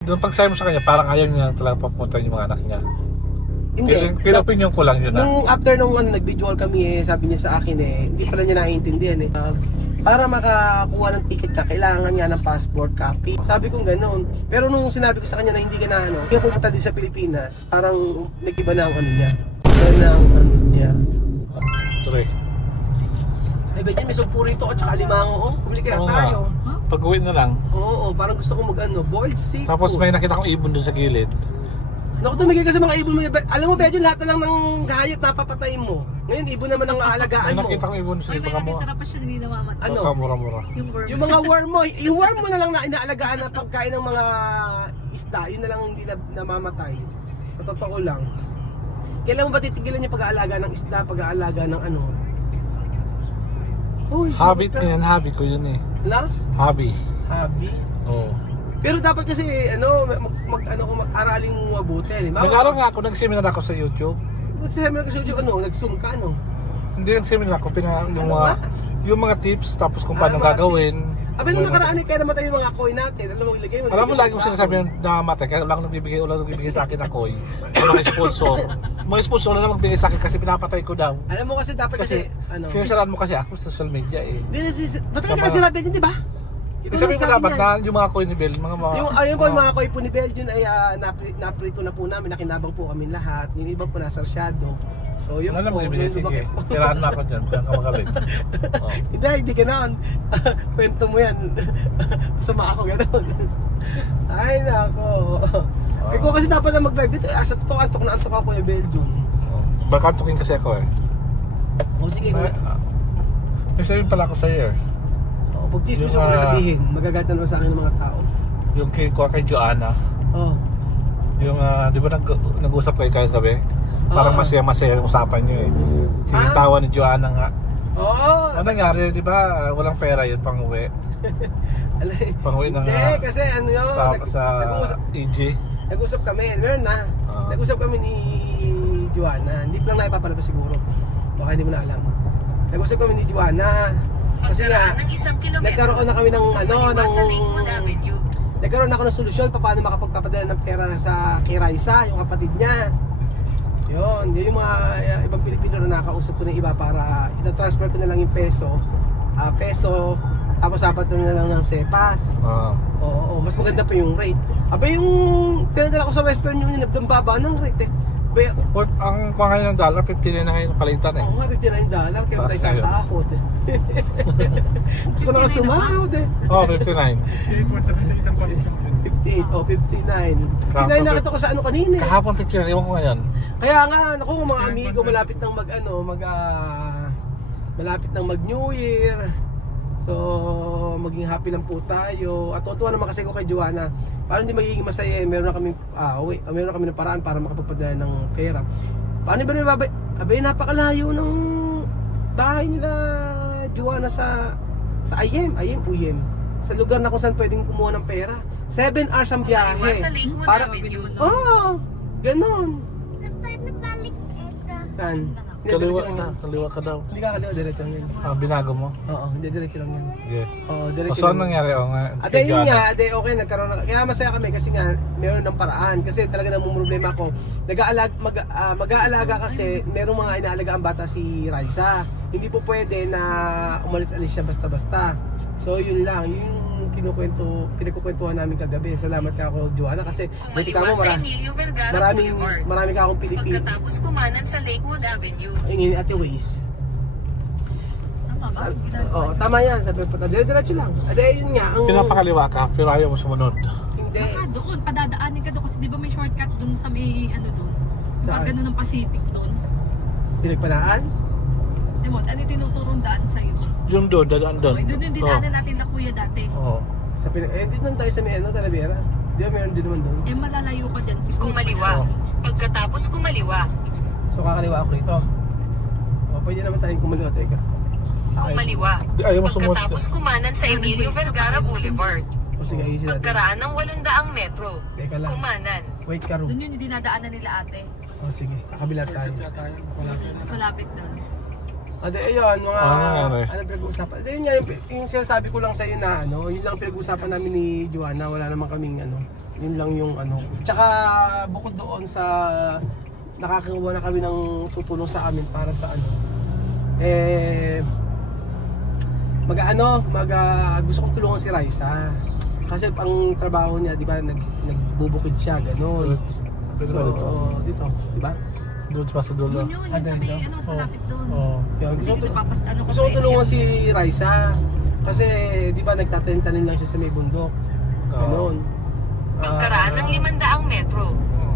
Doon pag sabi mo sa kanya, parang ayaw niya talaga papunta yung mga anak niya. Hindi. Pero opinion ko lang yun. Nung after nung nag-video call kami sabi niya sa akin hindi pala niya naiintindihan para makakuha ng ticket ka, kailangan nga ng passport copy. Sabi ko gano'n. Pero nung sinabi ko sa kanya na hindi ka na hindi ka pumunta din sa Pilipinas, parang nag-iba na ang niya. Iba na ang niya. Sorry. Ay, ba dyan, may sugpo rito at saka limango. Bumili kaya Oo tayo. nga. Pag-uwi na lang. Oo, parang gusto ko boiled seafood. Tapos may nakita kong ibon doon sa gilid. Naku, tumigil ka sa mga ibon mo. Alam mo, Bedyo, lahat na lang ng hayop napapatayin mo. Ngayon, ibon naman ang aalagaan May mo. nakita kong ibon sa May baka mo. natitira pa siya hindi namamatay. Ano? Baka mura-mura. Yung worm. Yung mga worm mo, yung worm mo na lang na inaalagaan na pagkain ng mga isda, yun na lang hindi namamatay. Sa totoo lang. Kailan mo ba titigilan yung pag-aalaga ng isda, pag-aalaga ng ano? Uy, Habit ko yan, hobby ko yun eh. Wala? Hobby. Hobby? Oo. Pero dapat kasi mag-araling mabuti. Nag-aaral nga ako, nag-seminar ako sa YouTube. Nag-seminar ka sa YouTube, nag-zoom ka, Hindi nag-seminar ako, Ano ba? yung mga tips, tapos kung paano mga gagawin. Abay, nung nakaraan kaya namatay yung mga coin natin. Alam mo, ilagay mo. Alam mo, lagi ko sinasabi yung namamatay, kaya wala akong nagbibigay sa akin na coin. Mga sponsor. Mga sponsor na lang magbigay sa akin kasi pinapatay ko daw. Alam mo kasi dapat kasi, Sinasaraan mo kasi ako sa social media eh. ba't ka na sinabi yun, di ba? Sabi ko dapat na yung mga coin ni Bel, Ayun po, yung mga koy po ni Belgian ay naprito na po namin, nakinabang po kami lahat. Yung iba po nasa Rsyado. So yun Wala po. namang ibigay, sige. Siraan mo ako dyan, diyan ka magaling. Oh. Hindi ka naman. Kwento mo yan. Masama ako gano'n. Ay nako. Ikaw kasi dapat na mag-live dito. Sa totoo, antok na antok ako yung Belgium. Baka antukin kasi ako eh. O sige. May sabihin pala ako sa'yo eh. Pag chismis mo na sabihin, magagatan mo sa akin ng mga tao. Yung kay Joanna. Oh. Yung, di ba nag-usap kayo kagabi? Parang masaya-masaya yung usapan nyo eh. Sinitawa ni Joanna nga. Oo. Ano nangyari, di ba? Walang pera yun pang uwi. Pang-uwi ng Hindi, kasi ano yun. sa EG. Nag-usap kami, meron na. Nag-usap kami ni Joanna. Hindi pa lang naipapalabas siguro. Baka hindi mo na alam. Nag-usap kami ni Joanna. Kasi nga, nagkaroon na kami ng nagkaroon ako ng solusyon paano makapagpapadala ng pera sa kay Raisa, yung kapatid niya. Yun yung mga ibang Pilipino na nakausap ko na iba para ita-transfer ko na lang yung peso. Tapos apat na lang ng sepas. Oo, mas maganda pa yung rate. Abay yung pinadala ko sa Western Union, nababa ng rate eh. Ang pangalan ng dollar, 59 na ngayon palitan eh. Oo nga, $59. Kaya tayo sasahod eh. Gusto ko na kasi sumahod eh. Oo, 59. 58 o 59. 59 nakita ko sa ano kanina eh. Kahapon 59, iwan ko ngayon. Kaya nga, naku mga amigo, malapit nang malapit nang mag New Year. So, maging happy lang po tayo. At tuwa naman kasi ko kay Joanna. Paano hindi magiging masaya? Meron na kami ng paraan para makapagpadala ng pera. Paano ba nila abay napakalayo ng bahay nila Joanna sa Uyem. Sa lugar na kung saan pwedeng kumuha ng pera. 7 hours ang biyahe. Para ganon. Saan? Kaliwa ka daw. Hindi ka kaliwa, diretso lang yan. Binago mo? Oo, hindi diretso lang yan. Yes. Oo, diretso So, lang. anong nangyari? Ate, yun nga, okay, nagkaroon na. Kaya masaya kami kasi nga, meron ng paraan. Kasi talaga namang problema ko. Mag-aalaga kasi, merong mga inaalaga ang bata si Raisa. Hindi po pwede na umalis-alis siya basta-basta. So, yun lang. Yung pinagkukwentuhan namin kagabi. Salamat ka ako, Joanna, kasi buti ka mo, marami ka akong Pilipino. Pagkatapos kumanan sa Lakewood Avenue. Ayun, Ate Waze. Tama ba? Oo, tama yan. Sabi po, diretso lang. Ade, yun nga. Pinapakaliwa ka, pero ayaw mo sumunod. Hindi. Baka doon, padadaanin ka doon kasi di ba may shortcut doon sa may ano doon? Saan? Pag ng Pacific doon. Pinagpanaan? Di mo, ano yung tinuturong daan sa'yo? Yung doon, dadaan doon. Okay, doon yung dinaanan natin na kuya dati. Oo. Dito tayo sa may Talavera. Di ba meron din naman doon? Eh malalayo ka dyan siguro. Kumaliwa. Pagkatapos kumaliwa. So kakaliwa ako rito. O, pwede naman tayong kumaliwa, teka. Kumaliwa. Ayaw mo sumunod. Pagkatapos kumanan sa Emilio Vergara Boulevard. O sige, ayusin natin. Pagkaraan ng 800 metro. Teka lang. Kumanan. Wait ka, Ru. Doon yun yung dinadaanan nila ate. O sige, kakabila tayo. Mas malapit doon. Ade, ayun, mga nangyari? ano pinag-uusapan. Ade, yun nga, yung sinasabi ko lang sa iyo na yun lang pinag-uusapan namin ni Joanna, wala naman kaming Yun lang yung ano. Tsaka bukod doon sa nakakakuha na kami ng tutulong sa amin para sa ano. Gusto kong tulungan si Raisa. Kasi ang trabaho niya, di ba, nagbubukid siya, gano'n. Pwede So, ba dito? dito, di ba? Doon pa sa dulo. Yun, yung sa may, mas malapit doon. Oo. Yan, Kasi dito papas, ano gusto ko tulungan si Raisa. Kasi, di ba, nagtatanim lang siya sa may bundok. Gano'n. Pagkaraan ng 500 metro.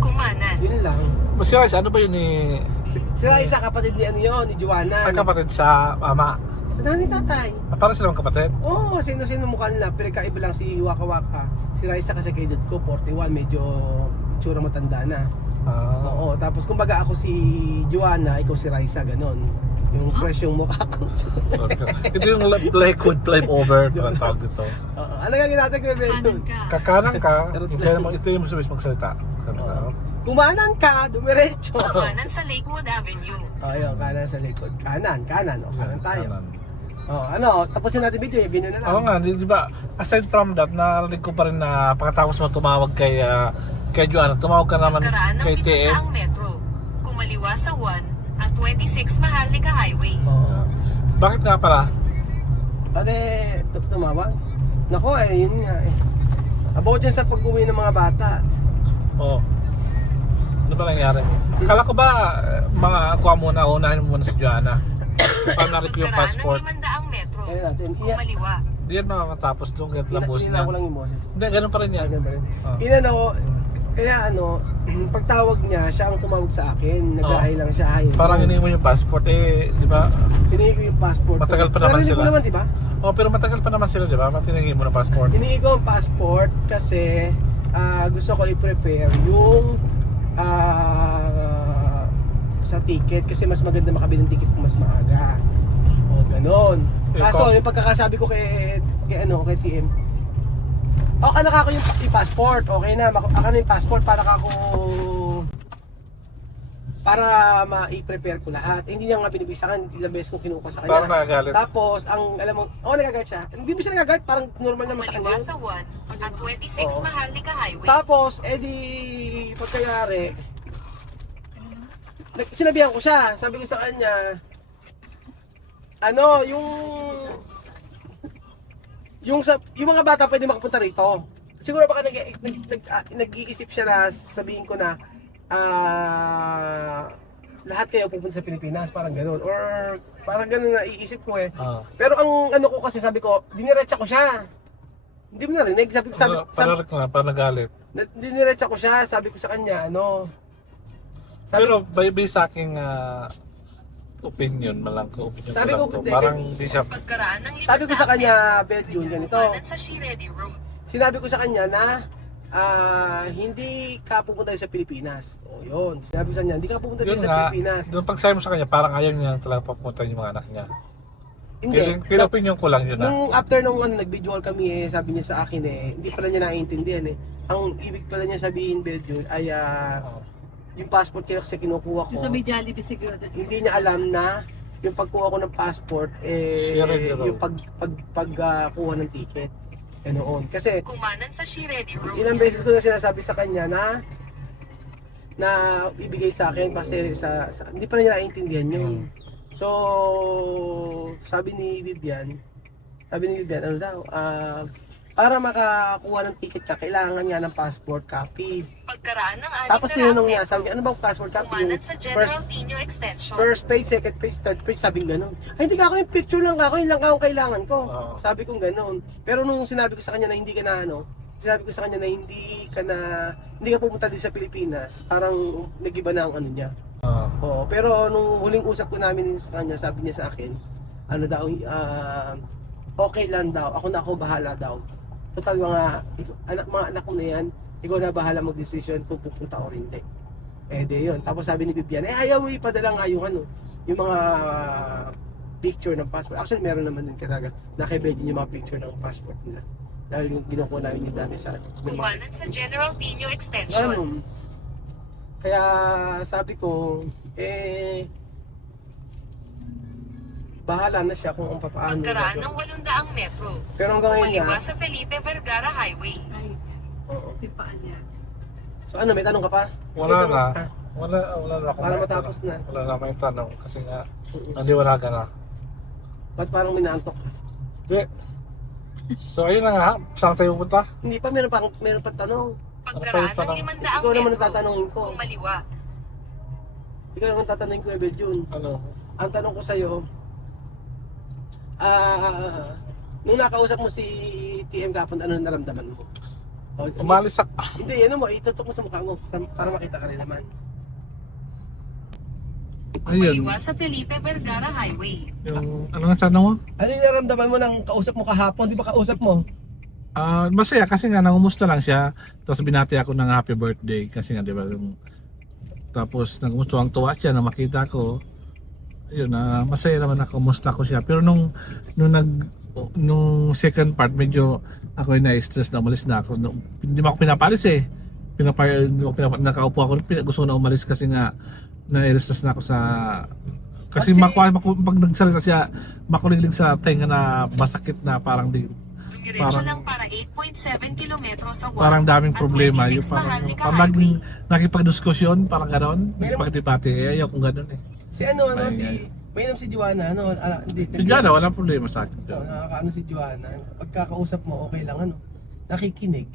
Kumanan. Yun lang. Si Rice, ano ba yun ni... Si Raisa, kapatid ni ano yun, ni Joanna. Ay, kapatid sa ama. Sa nanay tatay. Parang silang kapatid. Oo, sino-sino mukha nila. Pero kaiba lang si Waka Waka. Si Raisa kasi kay ko, 41, medyo itsura matanda na. Oo, tapos kumbaga ako si Joanna, ikaw si Raisa, ganon. Yung fresh yung mukha ko. Ito yung Lakewood Flyover, parang tawag dito. Ano nga ginatag ko, Ben? Kanan ka. Kakanan ka, Sarap ito yung mas magsalita. Kumanan ka, dumiretso. Kumanan sa Lakewood Avenue. Ayun, kanan sa likod. Kanan. O, kanan tayo. Kanan. Ano, tapusin natin video, video na lang. Oo nga, di ba, aside from that, narinig ko pa rin na pagkatapos mo tumawag kay Joanna, tumawag ka naman Pagkaraan ng kay TM. 700 metro. Kumaliwa sa 1 at 26 Maharlika Highway. Oo. Bakit nga pala? Tumawag? Nako yun nga eh. About dyan sa pag-uwi ng mga bata. Oo. Ano ba nangyari? Akala ko ba, kuha muna, unahin mo muna si Joanna. Para narin ko yung Pagkaraan passport. ng 500 metro. Ayun natin. Kumaliwa. Di yan makakatapos doon, ganit lang buhos Inina niya. ko lang yung boses. Hindi, ganun pa rin yan. Ganun ba rin? Oo. Inano ko, kaya pagtawag niya, siya ang tumawag sa akin. Nag-aay lang siya. Hi. Parang hinihingi mo yung passport, di ba? Hiningi ko yung passport. Matagal pa naman Narinig sila. ko naman, di ba? Oh, pero matagal pa naman sila, di ba? Matinigin mo ng passport. Hiningi ko ang passport kasi gusto ko i-prepare yung sa ticket kasi mas maganda makabili ng ticket kung mas maaga. O, ganon. Kaso, yung pagkakasabi ko kay TM, okay na ako yung passport. Okay na, aka na yung passport para para ma-i-prepare ko lahat. Hindi niya nga binibigay sa akin, ilang beses kong kinuha sa kanya. Parang nagagalit. Tapos, alam mo, nagagalit siya. Hindi ba siya nagagalit? Parang normal naman sa Kumaliwa kanya. sa 1 at 26 Oo. Maharlika Highway. Tapos, pagkayari, sinabihan ko siya. Sabi ko sa kanya, yung mga bata pwede makapunta rito. Siguro baka nag-iisip siya na sabihin ko na lahat kayo pupunta sa Pilipinas, parang gano'n. Or parang gano'n na iisip ko eh. Pero ang ko kasi sabi ko, diniretsa ko siya. Hindi mo narinig? Parang nagalit. Diniretsa ko siya, sabi ko sa kanya, Pero by sa aking opinion, opinion Sabi ko ko, lang to. Parang hindi siya... Pagkaraan ng 500 sabi ko sa kanya, Bet Jun, ganito. Kumanan sa Shiredi Road. Sinabi ko sa kanya na hindi ka pupunta sa Pilipinas. O yun, sinabi ko sa kanya, hindi ka pupunta Yun sa nga, Pilipinas. doon pagsabi mo sa kanya, parang ayaw niya talaga papunta yung mga anak niya. Hindi. Pero opinion ko lang yun After nung nag-visual kami sabi niya sa akin hindi pala niya naiintindihan Ang ibig pala niya sabihin, Bet Jun, ay yung passport kasi kinukuha ko. Yung sa may Jollibee siguro. Hindi niya alam na yung pagkuha ko ng passport Shiredi Road. yung pagkuha ng ticket. Noon. Kasi Kumanan sa Shiredi Road. ilang beses ko na sinasabi sa kanya na ibigay sa akin kasi hindi pa niya naiintindihan yun. So, sabi ni Vivian, ano daw, para makakuha ng ticket ka, kailangan nga ng passport copy. Pagkaraan ng 6 Tapos tinanong niya, sabi niya, ano bang passport copy? Kumanan Yung sa General Tino Extension. first page, second page, third page, sabing gano'n. Ay, hindi ka ako yung picture lang ako, yun lang ako kailangan ko. Sabi kong gano'n. Pero nung sinabi ko sa kanya na hindi ka na sinabi ko sa kanya na hindi ka pumunta din sa Pilipinas, parang nag-iba na ang ano niya. Oo, pero nung huling usap ko namin sa kanya, sabi niya sa akin, okay lang daw, ako bahala daw. Total mga anak ko na yan, ikaw na bahala mag-decision kung pupunta o hindi. De yun. Tapos sabi ni Vivian, ayaw mo ipadala nga yung yung mga picture ng passport. Actually, meron naman din talaga. Nakibedyo yung mga picture ng passport nila. Dahil yung kinukuha namin yung dati sa Kumanan sa General Tino Extension. Kaya sabi ko, bahala na siya kung paano. Pagkaraan ng 800 metro. Pero hanggang ngayon Kumaliwa nga, sa Felipe Vergara Highway. Ay, Oo. Pipaan niya. So ano, may tanong ka pa? Wala May tanong na. ka? Wala na ako. Para may matapos tanong. na. Wala na may tanong kasi nga naliwanagan na. Ba't parang minaantok ka? Hindi. So ayun na nga, saan tayo pupunta? Hindi pa, meron pa tanong. Pagkaraan ng 500 Ikaw naman ang metro, tatanungin ko. kumaliwa. Ikaw naman tatanungin ko, Ebel Jun. Ano? Ang tanong ko sa'yo, nung nakausap mo si TM Kapon, ano naramdaman mo? O, Umalis ako. Hindi, ano mo, itutok mo sa mukha mo para makita ka rin naman. Ayun. Kumaliwa sa Felipe Vergara Highway. Yung, ano nga sana mo? Ano yung naramdaman mo nang kausap mo kahapon? Di ba kausap mo? Masaya kasi nga nangumusta lang siya. Tapos binati ako ng happy birthday kasi nga 'di ba yung tapos nagumustuang-tuwa siya na makita ko. Ayun masaya naman ako, kumusta ko siya. Pero nung second part medyo ako ay na-stress na umalis na ako. Hindi mo ako pinapalis eh. Nakaupo ako, gusto ko na umalis kasi nga na-stress na ako sa kasi pag nagsalita siya makuliglig sa tenga na masakit na parang di Dumiretso Parang- lang para 8.7 kilometro sa 1 parang daming at problema 26 yung parang, Maharlika parang Highway. laging nakipagdiskusyon parang gano'n Meron- nakipagdebate ayaw kong gano'n eh Si ano, Ay, si... ay. May si Joanna, ano? Hindi. si Joanna walang problema sa akin Nakakaano si Joanna. Pagkakausap mo, okay lang, ano? Nakikinig.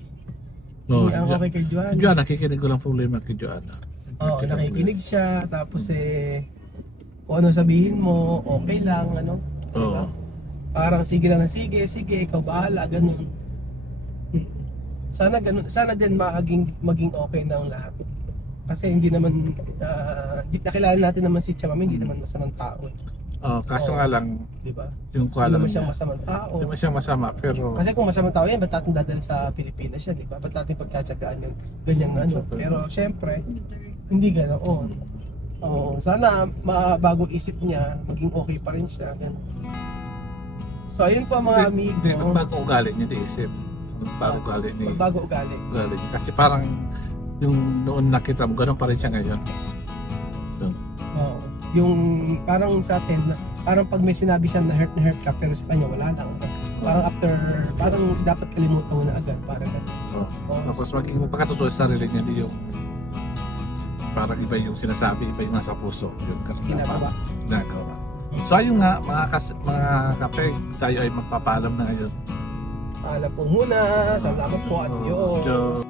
no, Hindi ako okay kay Joanna. si Joanna nakikinig ko lang problema kay Joanna Oo, nakikinig siya. Tapos kung ano sabihin mo, okay lang, ano? Oo. Diba? Parang sige lang na sige, ikaw bahala, ganun. Sana ganun, sana din maging okay na ang lahat. Kasi hindi naman nakilala natin naman si Chamami, hindi naman masamang tao, kaso Oo. nga lang di ba? yung Hindi kuha lang naman siya niya masamang tao. hindi man siya masama pero Kasi kung masamang tao yan, ba't natin dadal sa Pilipinas yan, di ba? Ba't natin pagtsatsagaan yung ganyang ano? Super. Pero syempre, hindi ganoon. Oo, sana mabagong isip niya, maging okay pa rin siya. Ganun. So ayun po mga amigo. hindi magbago ugali niya di isip magbago ugali ni Magbago ugali. ugali niya kasi parang yung noon nakita mo gano'n pa rin siya ngayon Oo. Yung parang sa atin, parang pag may sinabi siya na hurt ka, pero sa kanya wala lang. Parang parang dapat kalimutan mo na agad. Parang Oo. Oo. Tapos maging magpakatotoo sa sarili niya, di yung parang iba yung sinasabi, iba yung nasa puso. Yung ginagawa. Ginagawa. So ayun nga, mga kape, tayo ay magpapaalam na ngayon. Paalam po muna. Salamat po at Diyos.